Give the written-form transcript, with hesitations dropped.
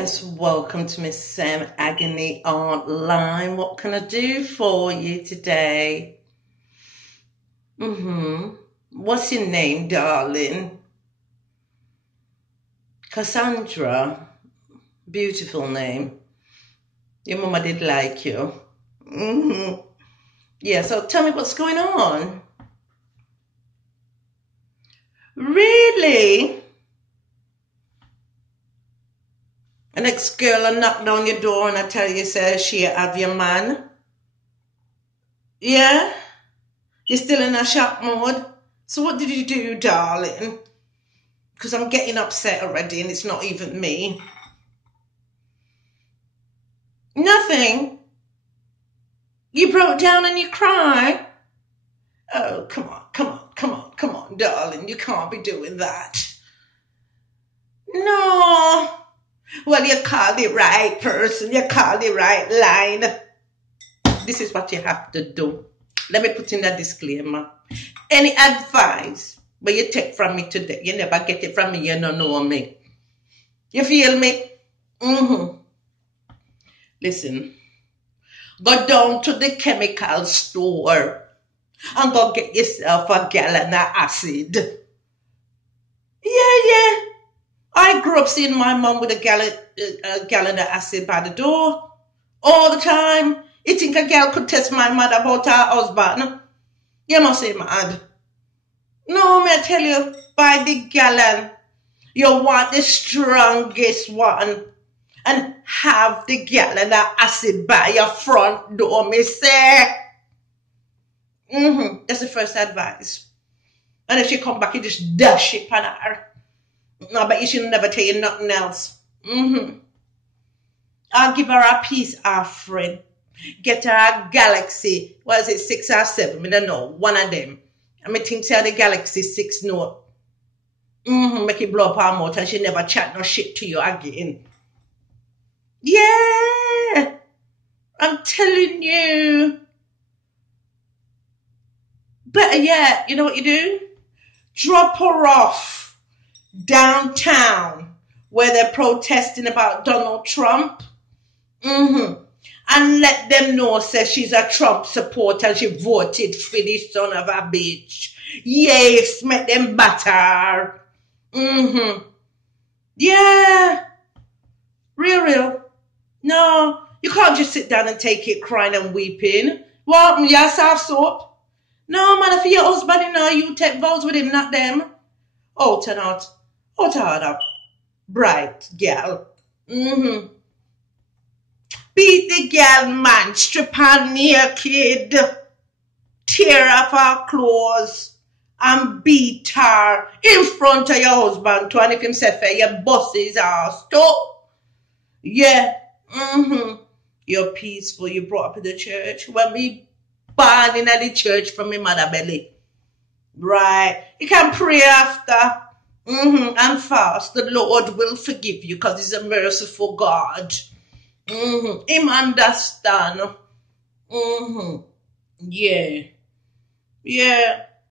Yes, welcome to Miss Sam Agony Online. What can I do for you today? What's your name, darling? Cassandra. Beautiful name. Your mama did like you. Yeah, so tell me what's going on. Really? An ex-girl and knock down your door and I tell you, say, she have your man? Yeah? You're still in a shock mode? So what did you do, darling? Because I'm getting upset already and it's not even me. Nothing? You broke down and you cried? Oh, come on, darling. You can't be doing that. No. Well, you call the right person. You call the right line. This is what you have to do. Let me put in a disclaimer. Any advice but you take from me today, you never get it from me, you don't know me. You feel me? Listen. Go down to the chemical store and go get yourself a gallon of acid. Yeah. I grew up seeing my mum with a gallon of acid by the door all the time. You think a girl could test my mother about her husband? You must say mad. No, may I tell you, by the gallon, you want the strongest one and have the gallon of acid by your front door, me say. That's the first advice. And if she come back, you just dash it on her. No, but you should never tell you nothing else. I'll give her a piece offering. Get her a Galaxy. What is it, 6 or 7? I don't know. One of them. I think she had the Galaxy 6 Note. Make it blow up her mouth and she never chat no shit to you again. Yeah. I'm telling you. Better yet, you know what you do? Drop her off downtown where they're protesting about Donald Trump. And let them know, say she's a Trump supporter and she voted for the son of a bitch. Yes, make them batter. Yeah. Real. No, you can't just sit down and take it crying and weeping. What, yourself soap? No, man, if your husband, you know, you take vows with him, not them. Out and out. Out harder. Bright girl. Beat the girl, man. Strip her naked. Tear off her clothes. And beat her in front of your husband too. And if him say fair, you bust his ass too. Yeah. You're peaceful. You brought up in the church. When we born in the church from my mother belly. Right. You can pray after. And fast. The Lord will forgive you because he's a merciful God. Him understand. Yeah.